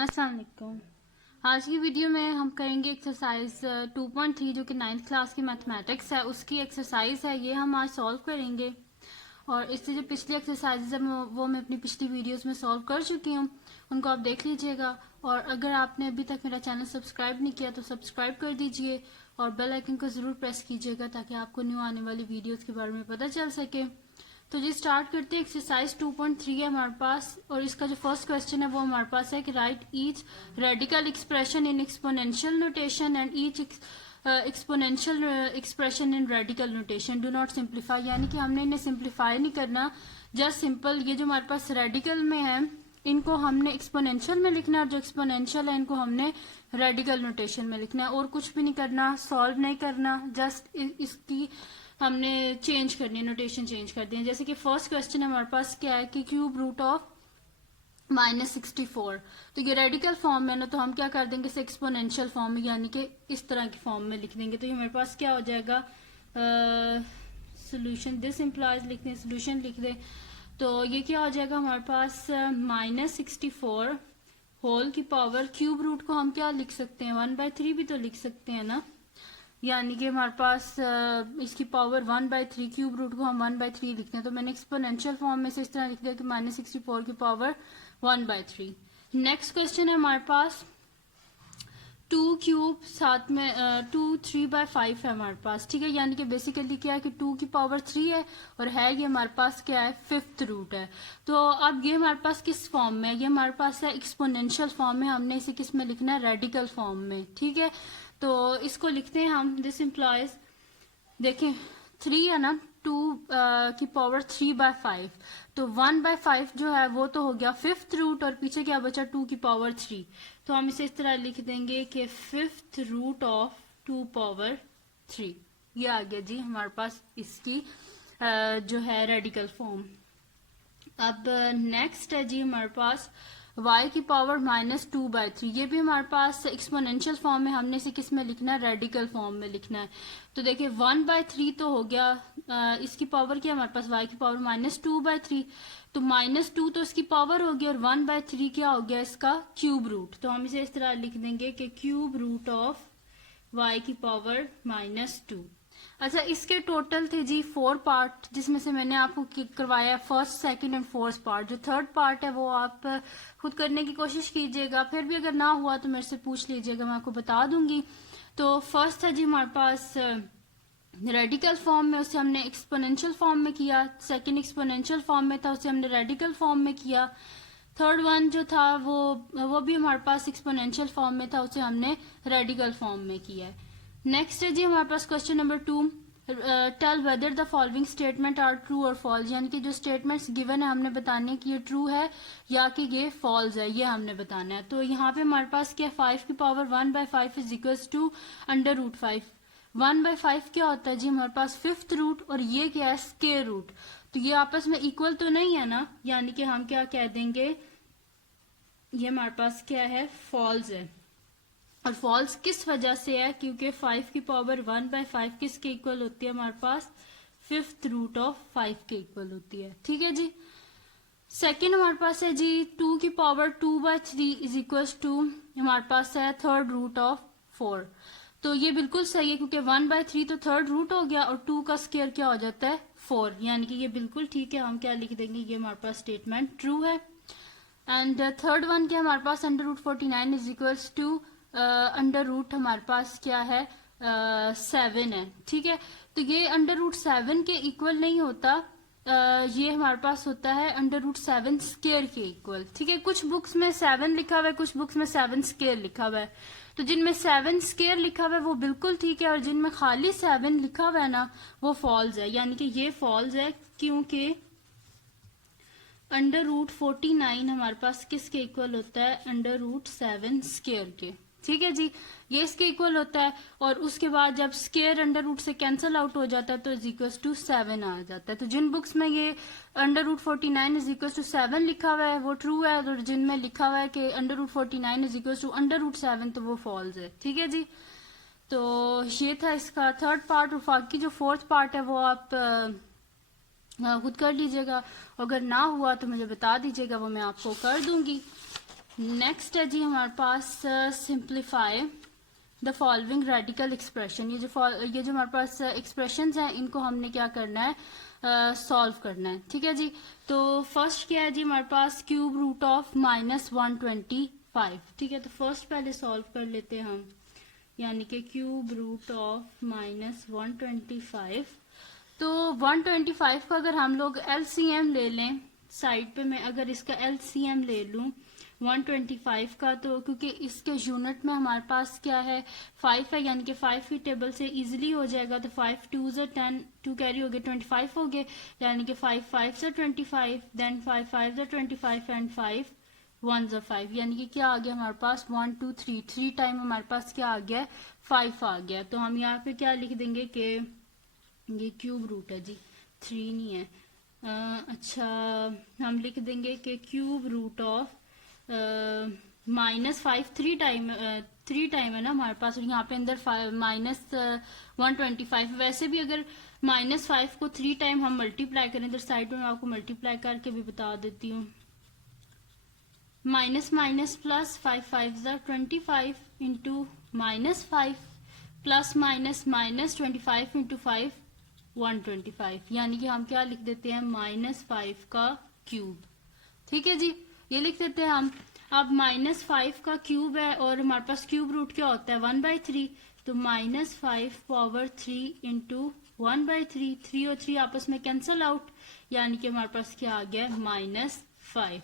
अस्सलाम वालेकुम। आज की वीडियो में हम करेंगे एक्सरसाइज 2.3 जो कि 9th क्लास की मैथमेटिक्स है, उसकी एक्सरसाइज है। ये हम आज सॉल्व करेंगे और इससे जो पिछली एक्सरसाइजेज है वो मैं अपनी पिछली वीडियोस में सॉल्व कर चुकी हूँ, उनको आप देख लीजिएगा। और अगर आपने अभी तक मेरा चैनल सब्सक्राइब नहीं किया तो सब्सक्राइब कर दीजिए और बेल आइकन को ज़रूर प्रेस कीजिएगा ताकि आपको न्यू आने वाली वीडियोस के बारे में पता चल सके। तो जी स्टार्ट करते हैं। एक्सरसाइज 2.3 है हमारे पास और इसका जो फर्स्ट क्वेश्चन है वो हमारे पास है कि right each radical expression in exponential notation and each exponential expression in radical notation, do not simplify. यानी कि हमने इन्हें सिंप्लीफाई नहीं करना, जस्ट सिंपल ये जो हमारे पास रेडिकल में है इनको हमने एक्सपोनेंशियल में लिखना है और जो एक्सपोनेंशियल है इनको हमने रेडिकल नोटेशन में लिखना है और कुछ भी नहीं करना, सॉल्व नहीं करना, जस्ट इसकी हमने चेंज करनी है, नोटेशन चेंज कर दिए। जैसे कि फर्स्ट क्वेश्चन हमारे पास क्या है कि क्यूब रूट ऑफ -64, तो ये रेडिकल फॉर्म में ना, तो हम क्या कर देंगे इसे एक्सपोनेंशियल फॉर्म में यानी कि इस तरह की फॉर्म में लिख देंगे। तो ये हमारे पास क्या हो जाएगा, सोल्यूशन दिस इम्प्लाइज लिख दें, सोल्यूशन लिख दें। तो ये क्या हो जाएगा हमारे पास -64 होल की पावर, क्यूब रूट को हम क्या लिख सकते हैं 1/3 भी तो लिख सकते हैं ना, यानी कि हमारे पास इसकी पावर 1/3, क्यूब रूट को हम 1/3 लिखते हैं। तो मैंने एक्सपोनेंशियल फॉर्म में से इस तरह लिख दिया कि -64 की पावर 1/3। नेक्स्ट क्वेश्चन है हमारे पास 2 क्यूब साथ में 2 3/5 है हमारे पास, ठीक है। यानी कि बेसिकली क्या है कि 2 की पावर 3 है और है ये हमारे पास क्या है 5th रूट है। तो अब ये हमारे पास किस फॉर्म में है, ये हमारे पास है एक्सपोनेंशियल फॉर्म में, हमने इसे किस में लिखना है रेडिकल फॉर्म में, ठीक है। तो इसको लिखते हैं हम, दिस इम्प्लॉयज, देखें 3 है ना, 2 की पावर 3/5, तो 1/5 जो है वो तो हो गया 5th रूट और पीछे क्या बचा 2 की पावर 3। तो हम इसे इस तरह लिख देंगे कि 5th रूट ऑफ 2 पावर 3। ये आ गया जी हमारे पास इसकी जो है रेडिकल फॉर्म। अब नेक्स्ट है जी हमारे पास y की पावर -2/3, ये भी हमारे पास एक्सपोनेंशियल फॉर्म में, हमने इसे किस में लिखना है रेडिकल फॉर्म में लिखना है। तो देखिए 1/3 तो हो गया, इसकी पावर क्या हमारे पास y की पावर -2/3, तो -2 तो इसकी पावर होगी और 1/3 क्या हो गया इसका क्यूब रूट। तो हम इसे इस तरह लिख देंगे कि क्यूब रूट ऑफ y की पावर -2। अच्छा, इसके टोटल थे जी 4 पार्ट, जिसमें से मैंने आपको करवाया first, second and fourth part. जो थर्ड पार्ट है वो आप खुद करने की कोशिश कीजिएगा, फिर भी अगर ना हुआ तो मेरे से पूछ लीजिएगा, मैं आपको बता दूंगी। तो फर्स्ट है जी हमारे पास रेडिकल फॉर्म में, उसे हमने एक्सपोनेंशियल फॉर्म में किया। सेकंड एक्सपोनेंशियल फॉर्म में था, उसे हमने रेडिकल फॉर्म में किया। थर्ड वन जो था वो भी हमारे पास एक्सपोनेंशियल फॉर्म में था, उसे हमने रेडिकल फॉर्म में किया है। नेक्स्ट है जी हमारे पास question number 2, tell whether the following statement are true और फॉल्स, यानी कि जो स्टेटमेंट्स गिवन है हमने बताने कि ये ट्रू है या कि ये फॉल्स है, ये हमने बताना है। तो यहाँ पे हमारे पास क्या 5 की पावर 1/5 इज इक्वल्स टू √5। 1/5 क्या होता है जी हमारे पास 5th रूट और ये क्या है स्क्वायर रूट, तो ये आपस में इक्वल तो नहीं है ना, यानी कि हम क्या कह देंगे ये हमारे पास क्या है फॉल्स है। और फॉल्स किस वजह से है, क्योंकि 5 की पावर 1/5 किसके इक्वल होती है हमारे पास 5th रूट ऑफ 5 के इक्वल होती है, ठीक है जी। सेकेंड हमारे पास है जी 2 की पावर 2/3 इज इक्वल टू हमारे पास है 3rd रूट ऑफ 4। तो ये बिल्कुल सही है क्योंकि 1/3 तो 3rd रूट हो गया और 2 का स्क्वायर क्या हो जाता है 4, यानी कि ये बिल्कुल ठीक है। हम क्या लिख देंगे, ये हमारे पास स्टेटमेंट ट्रू है। एंड थर्ड वन क्या हमारे पास √49 is equals to under root हमारे पास क्या है 7 है, ठीक है। तो ये √7 के इक्वल नहीं होता, ये हमारे पास होता है √7 स्क्वायर के इक्वल, ठीक है। कुछ बुक्स में 7 लिखा हुआ है, कुछ बुक्स में 7 स्क्वायर लिखा हुआ है। तो जिनमें 7 स्क्वायर लिखा हुआ है वो बिल्कुल ठीक है और जिनमें खाली 7 लिखा हुआ है ना वो फॉल्स है, यानी कि ये फॉल्स है क्योंकि √49 हमारे पास किसके इक्वल होता है √7 स्क्वायर के, ठीक है जी। ये इसके इक्वल होता है और उसके बाद जब स्क्वायर अंडर रूट से कैंसिल आउट हो जाता है तो इज इक्वल टू 7 आ जाता है। तो जिन बुक्स में ये √49 इज इक्वल टू 7 लिखा हुआ है वो ट्रू है और जिनमें लिखा हुआ है कि √49 इज इक्वल टू √7 तो वो फॉल्स है, ठीक है जी। तो ये था इसका थर्ड पार्ट और बाकी जो फोर्थ पार्ट है वो आप खुद कर लीजिएगा, अगर ना हुआ तो मुझे बता दीजिएगा, वो मैं आपको कर दूंगी। नेक्स्ट है जी हमारे पास simplify the following radical expression. ये जो हमारे पास एक्सप्रेशंस हैं इनको हमने क्या करना है, सॉल्व करना है। ठीक है जी। तो फर्स्ट क्या है जी हमारे पास क्यूब रूट ऑफ -125। ठीक है, तो फर्स्ट पहले सॉल्व कर लेते हैं हम, यानी कि क्यूब रूट ऑफ -125। तो 125 का अगर हम लोग एलसीएम ले लें, साइड पे मैं अगर इसका एलसीएम ले लूं 125 का, तो क्योंकि इसके यूनिट में हमारे पास क्या है 5 है, यानी कि 5 की टेबल से इजीली हो जाएगा। तो 5 2 से 10, 2 कैरी हो गए 25 हो गए, यानी कि 5 5 से 25, देन 5 5 से 25 एंड 5 1 से 5, यानी कि क्या आ गया हमारे पास 1 2 3 3 टाइम हमारे पास क्या आ गया 5 आ गया। तो हम यहाँ पे क्या लिख देंगे कि ये क्यूब रूट है जी, 3 नहीं है। अच्छा, हम लिख देंगे कि क्यूब रूट ऑफ -5 3 टाइम है ना हमारे पास, और यहाँ पे अंदर -125। वैसे भी अगर -5 को 3 टाइम हम मल्टीप्लाई करें, इधर साइड में मैं आपको मल्टीप्लाई करके भी बता देती हूँ। Minus minus plus 5 5 25 into -5 plus minus -25 into 5 125, यानी कि हम क्या लिख देते हैं -5 का क्यूब। ठीक है जी, ये लिख देते हैं हम। अब -5 का क्यूब है और हमारे पास क्यूब रूट क्या होता है 1/3, तो -5 पावर 3 इंटू 1/3, 3 और 3 आपस में कैंसल आउट, यानी कि हमारे पास क्या आ गया -5।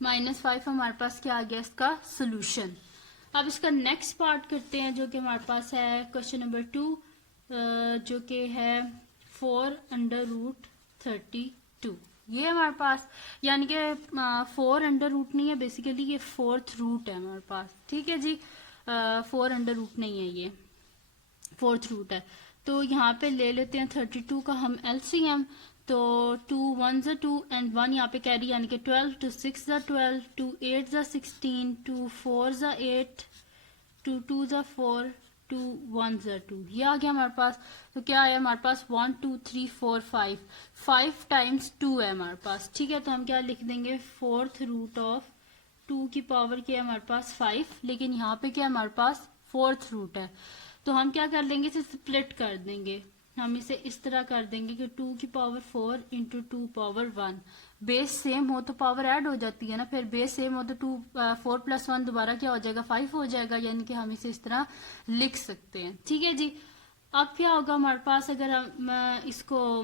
-5 हमारे पास क्या आ गया इसका सोल्यूशन। अब इसका नेक्स्ट पार्ट करते हैं, जो कि हमारे पास है क्वेश्चन नंबर 2, जो कि है 4√32। ये हमारे पास, यानी कि 4 अंडर रूट नहीं है, बेसिकली ये 4th रूट है हमारे पास। ठीक है जी, 4 अंडर रूट नहीं है, ये 4th रूट है। तो यहाँ पे ले लेते हैं 32 का हम एलसीएम। तो 2 1 ज़ा 2 एंड 1 यहाँ पे कैरी, यानी कि 12, 2 6 ज़ा 12, 2 8 ज़ा 16, 2 4 ज़ा 8, 2 2 ज़ा 4, 2 1 ज़ा 2, ये आ गया हमारे पास। तो क्या है हमारे पास 1 2 3 4 5 टाइम्स 2 है हमारे पास। ठीक है, तो हम क्या लिख देंगे 4th रूट ऑफ 2 की पावर क्या है हमारे पास 5, लेकिन यहाँ पे क्या हमारे पास 4th रूट है। तो हम क्या कर लेंगे, इसे स्प्लिट कर देंगे। हम इसे इस तरह कर देंगे कि 2 की power 4 into 2 power 1, base same हो तो पावर ऐड हो जाती है ना, फिर बेस सेम हो तो 4 + 1 दोबारा क्या हो जाएगा 5 हो जाएगा, यानी कि हम इसे इस तरह लिख सकते हैं। ठीक है जी। अब क्या होगा हमारे पास, अगर हम इसको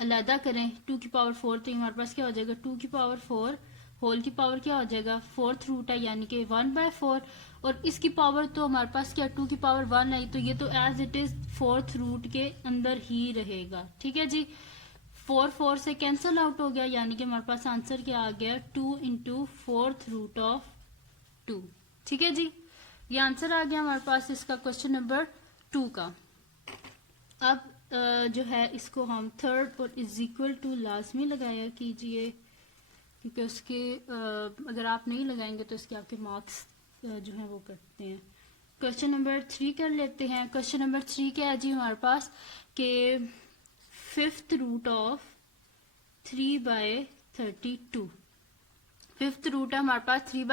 अलहदा करें 2 की पावर 4, तो हमारे पास क्या हो जाएगा 2 की पावर 4 होल की पावर क्या हो जाएगा 4th रूट है, यानी कि 1/4, और इसकी पावर तो हमारे पास क्या 2 की पावर 1 है, तो ये तो as it is 4th root के अंदर ही रहेगा। ठीक है जी, 4 4 से कैंसल आउट हो गया, यानी कि हमारे पास आंसर क्या आ गया 2 इंटू 4th रूट ऑफ 2। ठीक है जी, ये आंसर आ गया हमारे पास इसका क्वेश्चन नंबर 2 का। अब जो है इसको हम 3rd और इज इक्वल टू लाजमी लगाया कीजिए, क्योंकि उसके अगर आप नहीं लगाएंगे तो इसके आपके मार्क्स जो है वो कटते हैं। क्वेश्चन नंबर 3 कर लेते हैं। क्वेश्चन नंबर 3 क्या है जी हमारे पास कि 5th root of 3/32। 5th root है हमारे पास 3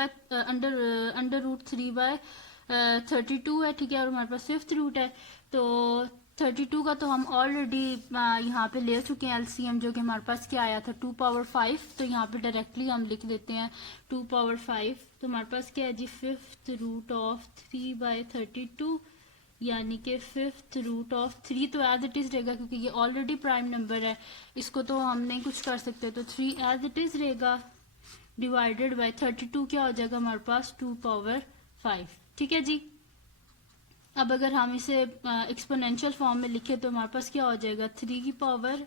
अंडर रूट 3/32 है। ठीक है, और हमारे पास 5th रूट है, तो 32 का तो हम ऑलरेडी यहाँ पे ले चुके हैं एलसीएम, जो कि हमारे पास क्या आया था 2 पावर 5, तो यहाँ पे डायरेक्टली हम लिख देते हैं 2 पावर 5। तो हमारे पास क्या है जी 5th रूट ऑफ 3/32, यानी कि 5th रूट ऑफ 3 तो एज इट इज रहेगा, क्योंकि ये ऑलरेडी प्राइम नंबर है, इसको तो हम नहीं कुछ कर सकते, तो 3 एज इट इज रहेगा, डिवाइडेड बाय 32 क्या हो जाएगा हमारे पास 2 पावर 5। ठीक है जी। अब अगर हम इसे एक्सपोनेंशियल फॉर्म में लिखे तो हमारे पास क्या हो जाएगा 3 की पावर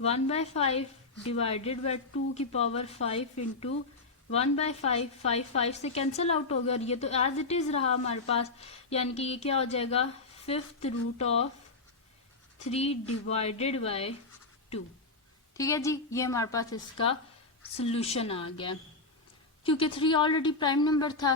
1/5 डिवाइडेड बाय 2 की पावर 5 इंटू 1/5, 5 5 से कैंसिल आउट हो गया, और ये तो एज इट इज रहा हमारे पास, यानी कि ये क्या हो जाएगा 5th root of 3 divided by 2। ठीक है जी, ये हमारे पास इसका सोल्यूशन आ गया। क्योंकि 3 ऑलरेडी प्राइम नंबर था,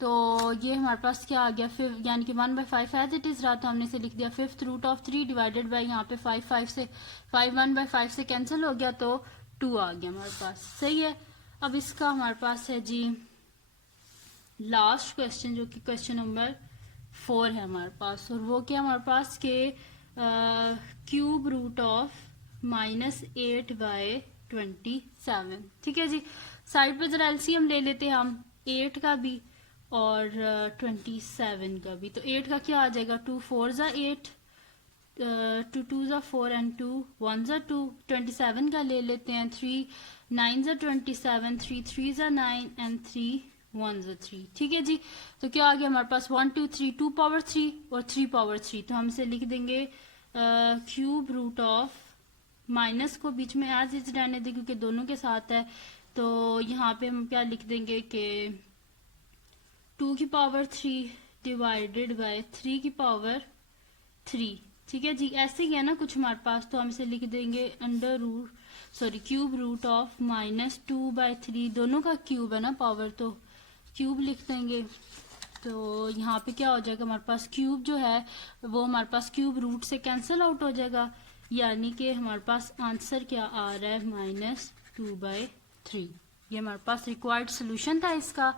तो ये हमारे पास क्या आ गया यानी कि 1/5 एज इट इज रहा, तो हमने इसे लिख दिया 5th root of 3 divided by यहाँ पे 5 1/5 से कैंसिल हो गया, तो 2 आ गया हमारे पास। सही है। अब इसका हमारे पास है जी लास्ट क्वेश्चन, जो कि क्वेश्चन नंबर 4 है हमारे पास, और वो क्या हमारे पास के क्यूब रूट ऑफ -8/27। ठीक है जी, साइड पे जरा एलसीएम ले लेते हैं हम 8 का भी और 27 का भी। तो 8 का क्या आ जाएगा, 2 4 ज़ा 8, 2 2 ज़ा 4 एंड 2 1 ज़ा 2। 27 का ले लेते हैं, 3 9 ज़ा 27, 3 3 ज़ा 9 एंड 3 1 ज़ा 3। ठीक है जी, तो क्या आ गया हमारे पास 1 2 3, 2 पावर 3 और 3 पावर 3। तो हम इसे लिख देंगे क्यूब रूट ऑफ, माइनस को बीच में एज इज रहने दें क्योंकि दोनों के साथ है। तो यहाँ पे हम क्या लिख देंगे कि 2 की पावर 3 डिवाइडेड बाय 3 की पावर 3। ठीक है जी, ऐसे ही है ना कुछ हमारे पास, तो हम इसे लिख देंगे क्यूब रूट ऑफ -2/3। दोनों का क्यूब है ना पावर, तो क्यूब लिख देंगे। तो यहाँ पे क्या हो जाएगा हमारे पास, क्यूब जो है वो हमारे पास क्यूब रूट से कैंसिल आउट हो जाएगा, यानी कि हमारे पास आंसर क्या आ रहा है -2/3। ये हमारे पास रिक्वायर्ड सोल्यूशन था इसका।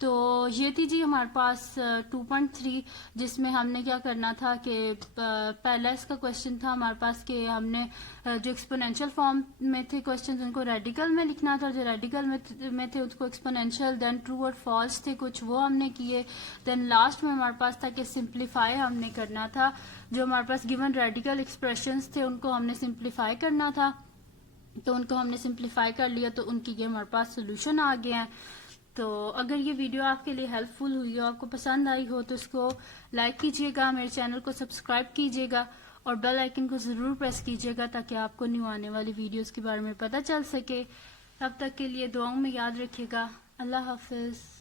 तो ये थी जी हमारे पास 2.3, जिसमें हमने क्या करना था कि पहला इसका क्वेश्चन था हमारे पास कि हमने जो एक्सपोनेंशियल फॉर्म में थे क्वेश्चन उनको रेडिकल में लिखना था, जो रेडिकल में थे उसको एक्सपोनेंशियल, देन ट्रू और फॉल्स थे कुछ, वो हमने किए। देन लास्ट में हमारे पास था कि सिंप्लीफाई हमने करना था, जो हमारे पास गिवन रेडिकल एक्सप्रेशंस थे उनको हमने सिंप्लीफाई करना था। तो उनको हमने सिंप्लीफाई कर लिया, तो उनकी ये हमारे पास सोल्यूशन आ गए हैं। तो अगर ये वीडियो आपके लिए हेल्पफुल हुई हो, आपको पसंद आई हो, तो इसको लाइक कीजिएगा, मेरे चैनल को सब्सक्राइब कीजिएगा और बेल आइकन को ज़रूर प्रेस कीजिएगा ताकि आपको न्यू आने वाली वीडियोस के बारे में पता चल सके। तब तक के लिए दुआओं में याद रखिएगा। अल्लाह हाफिज़।